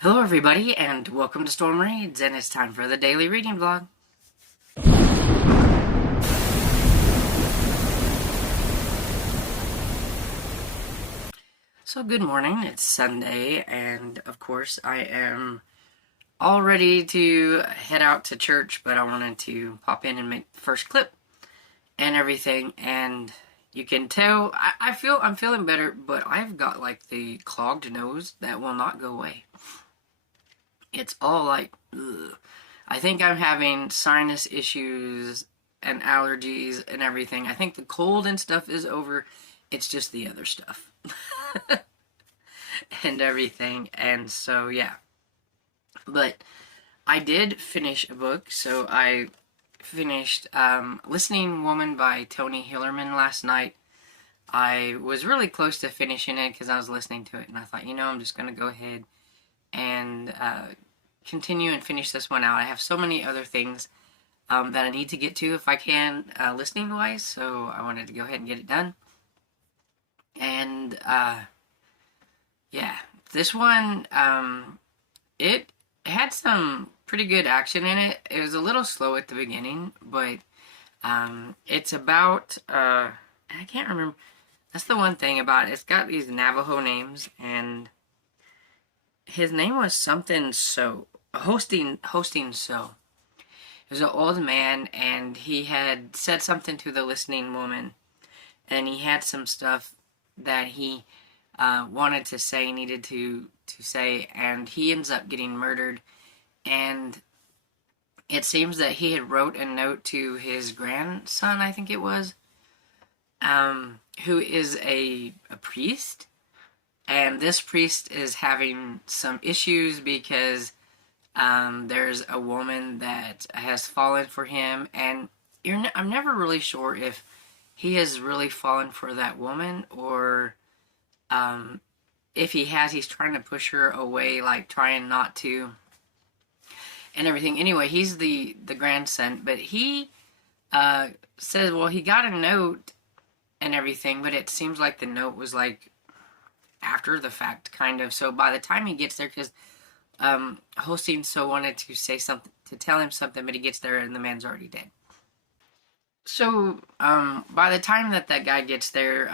Hello everybody and welcome to Storm Reads, and it's time for the daily reading vlog. So good morning, it's Sunday, and of course I am all ready to head out to church, but I wanted to pop in and make the first clip and everything. And you can tell I'm feeling better, but I've got like the clogged nose that will not go away. It's all like, ugh. I think I'm having sinus issues and allergies and everything. I think the cold and stuff is over. It's just the other stuff and everything. And so, yeah. But I did finish a book. So I finished Listening Woman by Tony Hillerman last night. I was really close to finishing it because I was listening to it, and I thought, I'm just going to go ahead and continue and finish this one out. I have so many other things that I need to get to if I can, listening wise, so I wanted to go ahead and get it done. And yeah, this one, it had some pretty good action in it. It was a little slow at the beginning, but it's about I can't remember. That's the one thing about it. It's got these Navajo names, and his name was something so hosting so. It was an old man, and he had said something to the listening woman, and he had some stuff that he wanted to say, needed to say, and he ends up getting murdered. And it seems that he had wrote a note to his grandson, I think it was, who is a priest. And this priest is having some issues because there's a woman that has fallen for him, and I'm never really sure if he has really fallen for that woman, or if he has, he's trying to push her away, like trying not to, and everything. Anyway, he's the grandson, but he says, well, he got a note and everything, but it seems like the note was like after the fact, kind of. So by the time he gets there, because hosting so wanted to say something, to tell him something, but he gets there and the man's already dead. So by the time that guy gets there,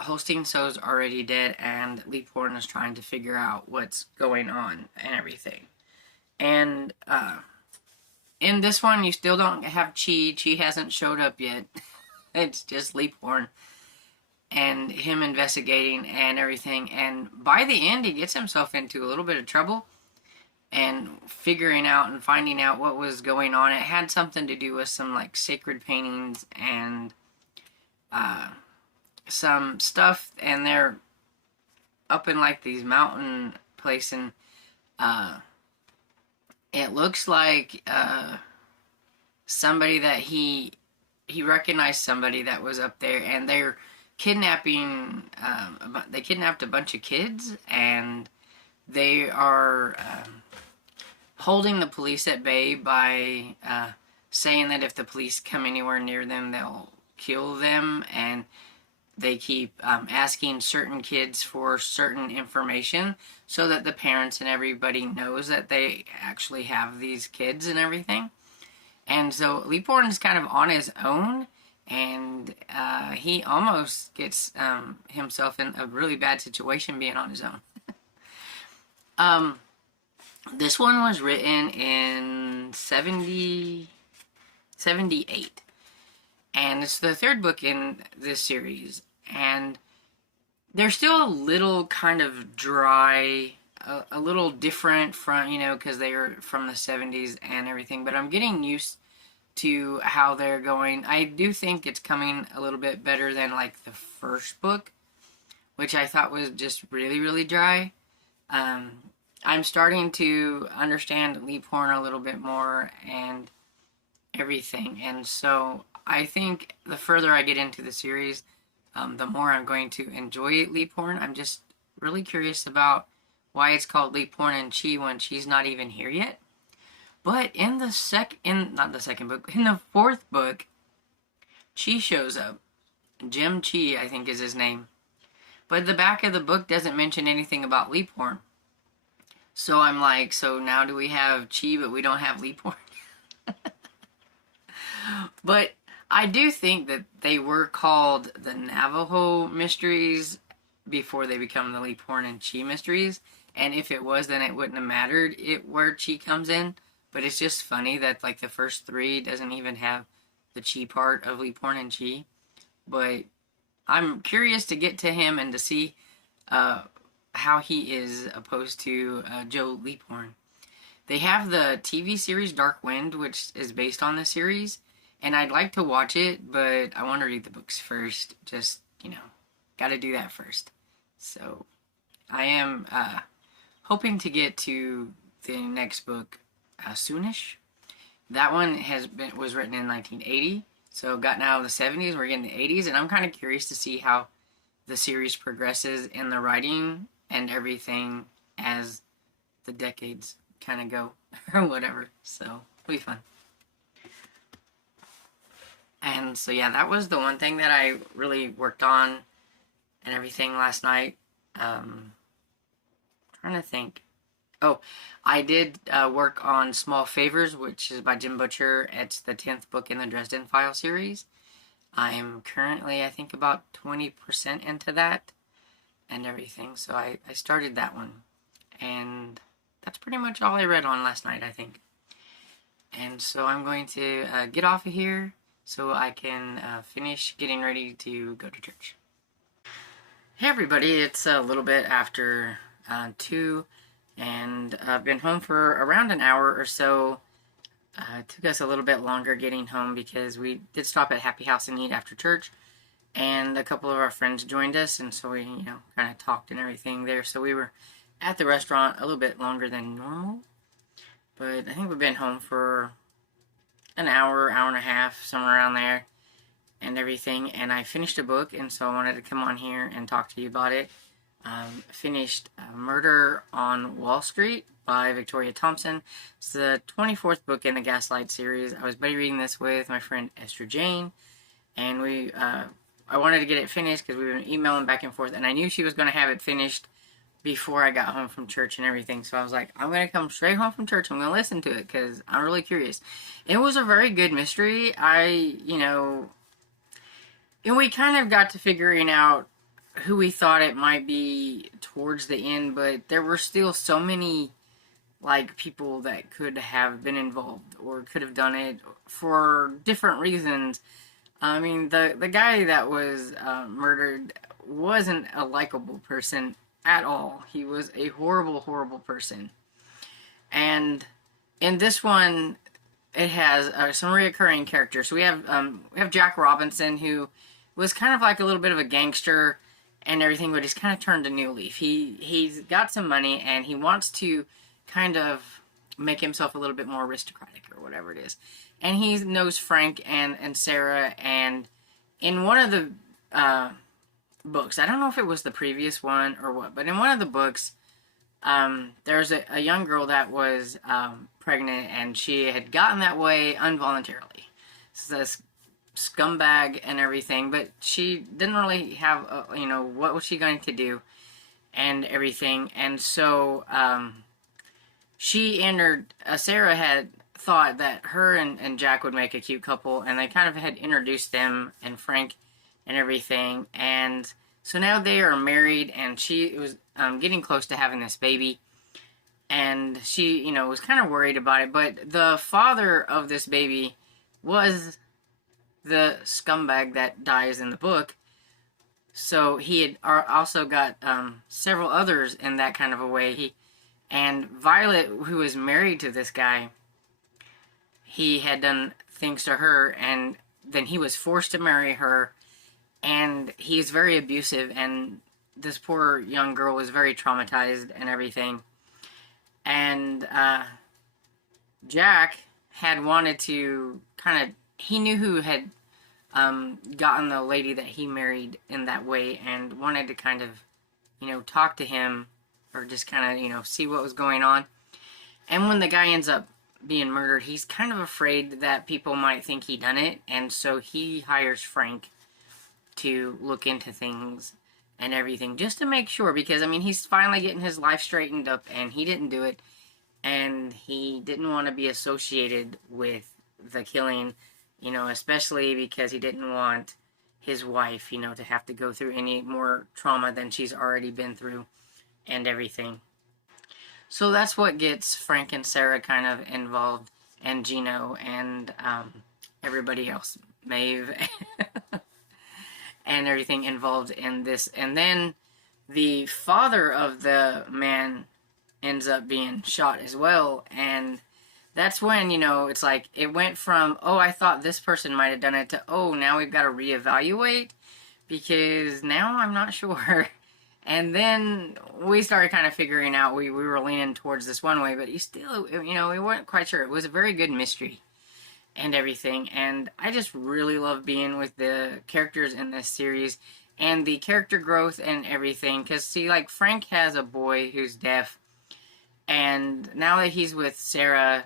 hosting so's already dead, and Lee Porn is trying to figure out what's going on and everything. And in this one, you still don't have Chi. Chi hasn't showed up yet. It's just Lee Porn and him investigating and everything. And by the end, he gets himself into a little bit of trouble and figuring out and finding out what was going on. It had something to do with some like sacred paintings and some stuff, and they're up in like these mountain place, and it looks like somebody that he recognized somebody that was up there, and they're kidnapping, they kidnapped a bunch of kids, and they are holding the police at bay by saying that if the police come anywhere near them, they'll kill them, and they keep asking certain kids for certain information so that the parents and everybody knows that they actually have these kids and everything. And so Lee Porn is kind of on his own, and he almost gets himself in a really bad situation being on his own. This one was written in 78, and it's the third book in this series, and they're still a little kind of dry, a little different from, because they are from the 70s and everything, but I'm getting used to how they're going. I do think it's coming a little bit better than like the first book, which I thought was just really, really dry. I'm starting to understand Lee Porn a little bit more and everything, and so I think the further I get into the series, the more I'm going to enjoy Lee Porn. I'm just really curious about why it's called Lee Porn and Chi when she's not even here yet. But in the fourth book, Chi shows up. Jim Chi, I think, is his name. But the back of the book doesn't mention anything about Lee Porn. So I'm like, so now do we have Chi, but we don't have Leaphorn? But I do think that they were called the Navajo Mysteries before they become the Leaphorn and Chi Mysteries. And if it was, then it wouldn't have mattered where Chi comes in. But it's just funny that like the first three doesn't even have the Chi part of Leaphorn and Chi. But I'm curious to get to him and to see uh, how he is opposed to Joe Leaphorn. They have the TV series Dark Wind, which is based on the series, and I'd like to watch it, but I want to read the books first. Just, got to do that first. So I am hoping to get to the next book soonish. That one was written in 1980, so gotten out of the 70s, we're getting the 80s, and I'm kind of curious to see how the series progresses in the writing and everything as the decades kind of go or whatever. So it'll be fun. And so yeah, that was the one thing that I really worked on and everything last night. Trying to think. Oh, I did work on Small Favors, which is by Jim Butcher. It's the 10th book in the Dresden Files series. I'm currently, I think, about 20% into that and everything. So I started that one. And that's pretty much all I read on last night, I think. And so I'm going to get off of here so I can finish getting ready to go to church. Hey everybody, it's a little bit after 2, and I've been home for around an hour or so. It took us a little bit longer getting home because we did stop at Happy House and eat after church, and a couple of our friends joined us, and so we, kind of talked and everything there. So we were at the restaurant a little bit longer than normal, but I think we've been home for an hour, hour and a half, somewhere around there, and everything. And I finished a book, and so I wanted to come on here and talk to you about it. Finished Murder on Wall Street by Victoria Thompson. It's the 24th book in the Gaslight series. I was buddy reading this with my friend Esther Jane, and I wanted to get it finished because we've been emailing back and forth, and I knew she was going to have it finished before I got home from church and everything. So I was like, I'm going to come straight home from church. I'm going to listen to it because I'm really curious. It was a very good mystery. And we kind of got to figuring out who we thought it might be towards the end, but there were still so many people that could have been involved or could have done it for different reasons. I mean, the guy that was murdered wasn't a likable person at all. He was a horrible, horrible person. And in this one, it has some reoccurring characters. So we have Jack Robinson, who was kind of like a little bit of a gangster and everything, but he's kind of turned a new leaf. He's got some money, and he wants to kind of make himself a little bit more aristocratic or whatever it is. And he knows Frank and Sarah, and in one of the books, I don't know if it was the previous one or what, but in one of the books, there's a young girl that was pregnant, and she had gotten that way involuntarily. So this scumbag and everything, but she didn't really have, what was she going to do and everything. And so she entered, Sarah had thought that her and Jack would make a cute couple, and they kind of had introduced them and Frank and everything. And so now they are married, and she was getting close to having this baby, and she, was kind of worried about it. But the father of this baby was the scumbag that dies in the book. So he had also got several others in that kind of a way. And Violet, who was married to this guy, he had done things to her, and then he was forced to marry her, and he's very abusive, and this poor young girl was very traumatized and everything. And Jack had wanted to he knew who had gotten the lady that he married in that way, and wanted to kind of, talk to him, or just kind of, see what was going on. And when the guy ends up being murdered, he's kind of afraid that people might think he done it, and so he hires Frank to look into things and everything, just to make sure, because I mean, he's finally getting his life straightened up, and he didn't do it, and he didn't want to be associated with the killing, you know, especially because he didn't want his wife, you know, to have to go through any more trauma than she's already been through and everything. So that's what gets Frank and Sarah kind of involved, and Gino, and everybody else, Maeve, and everything involved in this. And then the father of the man ends up being shot as well, and that's when, you know, it's like, it went from, oh, I thought this person might have done it, to, oh, now we've got to reevaluate, because now I'm not sure. And then we started kind of figuring out, we were leaning towards this one way, but he still, you know, we weren't quite sure. It was a very good mystery and everything, and I just really love being with the characters in this series, and the character growth and everything, because, see, like, Frank has a boy who's deaf, and now that he's with Sarah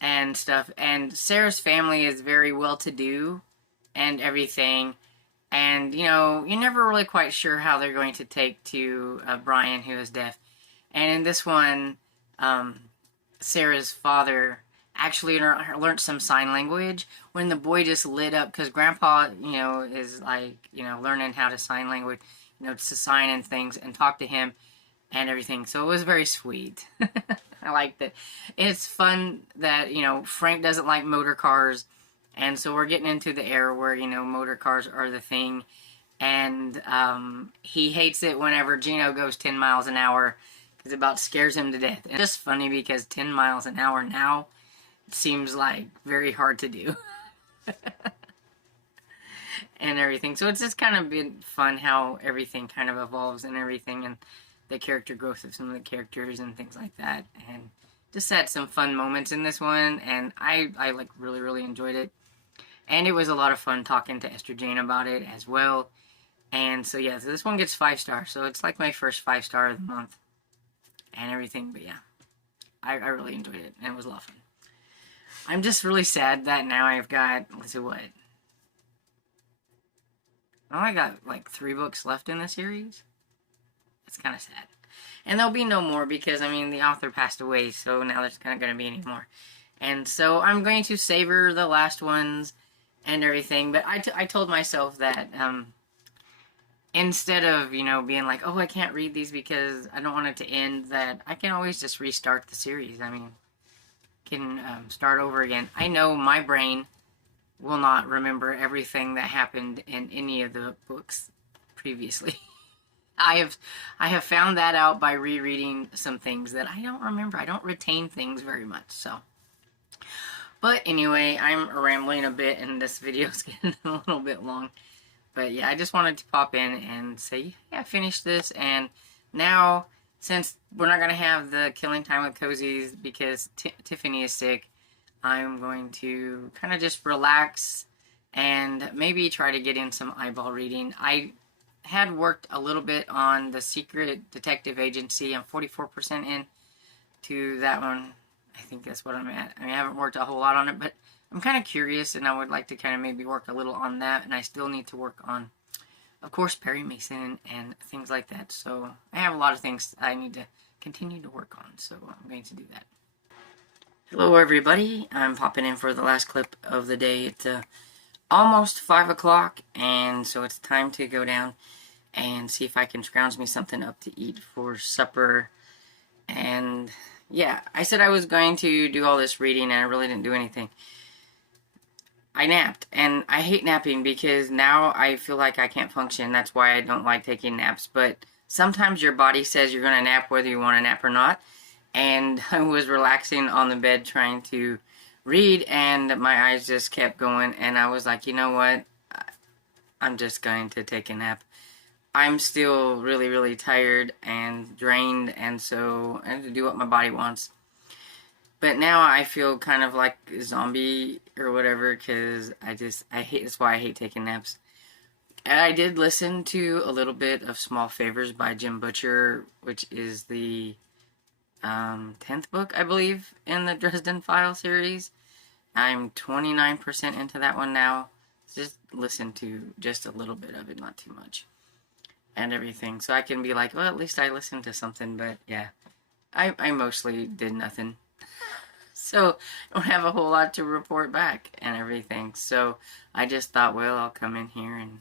and stuff, and Sarah's family is very well-to-do and everything, and, you know, you're never really quite sure how they're going to take to Brian, who is deaf. And in this one, Sarah's father actually learned some sign language when the boy just lit up, because Grandpa, you know, is like, you know, learning how to sign language, you know, to sign and things and talk to him and everything. So it was very sweet. I liked it. It's fun that, you know, Frank doesn't like motor cars, and so we're getting into the era where, you know, motor cars are the thing, and he hates it whenever Gino goes 10 miles an hour, because it about scares him to death. And it's just funny because 10 miles an hour now seems like very hard to do. And everything. So it's just kind of been fun how everything kind of evolves and everything, and the character growth of some of the characters and things like that, and just had some fun moments in this one, and I like really enjoyed it. And it was a lot of fun talking to Esther Jane about it as well. And so yeah, so this one gets 5 stars, so it's like my first 5-star of the month and everything. But yeah, I really enjoyed it, and it was a lot of fun. I'm just really sad that now I've got, let's see what, I only got like 3 books left in the series. It's kind of sad. And there'll be no more, because, I mean, the author passed away, so now there's not going to be any more. And so I'm going to savor the last ones and everything, but I told myself that instead of, you know, being like, oh, I can't read these because I don't want it to end, that I can always just restart the series. I mean, can start over again. I know my brain will not remember everything that happened in any of the books previously. I have found that out by rereading some things that I don't remember. I don't retain things very much, so. But anyway, I'm rambling a bit, and this video is getting a little bit long. But yeah, I just wanted to pop in and say, yeah, I finished this, and now, since we're not going to have the Killing Time with Cozies because Tiffany is sick, I'm going to kind of just relax and maybe try to get in some eyeball reading. I had worked a little bit on The Secret Detective Agency. I'm 44% in to that one. I think that's what I'm at. I mean, I haven't worked a whole lot on it, but I'm kind of curious, and I would like to kind of maybe work a little on that, and I still need to work on, of course, Perry Mason and things like that. So I have a lot of things I need to continue to work on, so I'm going to do that. Hello, everybody. I'm popping in for the last clip of the day. It's almost 5 o'clock, and so it's time to go down and see if I can scrounge me something up to eat for supper. And yeah, I said I was going to do all this reading, and I really didn't do anything. I napped, and I hate napping because now I feel like I can't function. That's why I don't like taking naps. But sometimes your body says you're going to nap whether you want to nap or not. And I was relaxing on the bed trying to read, and my eyes just kept going, and I was like, you know what? I'm just going to take a nap. I'm still really tired and drained, and so I have to do what my body wants. But now I feel kind of like a zombie or whatever, because I hate, that's why I hate taking naps. And I did listen to a little bit of Small Favors by Jim Butcher, which is the 10th book, I believe, in the Dresden File series. I'm 29% into that one now. Just listen to just a little bit of it, not too much. and everything. So I can be like, well, at least I listened to something. But yeah, I mostly did nothing. So I don't have a whole lot to report back and everything. So I just thought, well, I'll come in here and,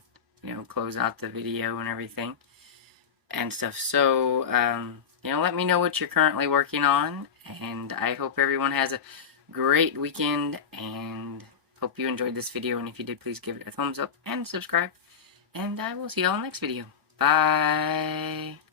close out the video and everything and stuff. So, let me know what you're currently working on. And I hope everyone has a great weekend and hope you enjoyed this video. And if you did, please give it a thumbs up and subscribe. And I will see y'all in the next video. Bye.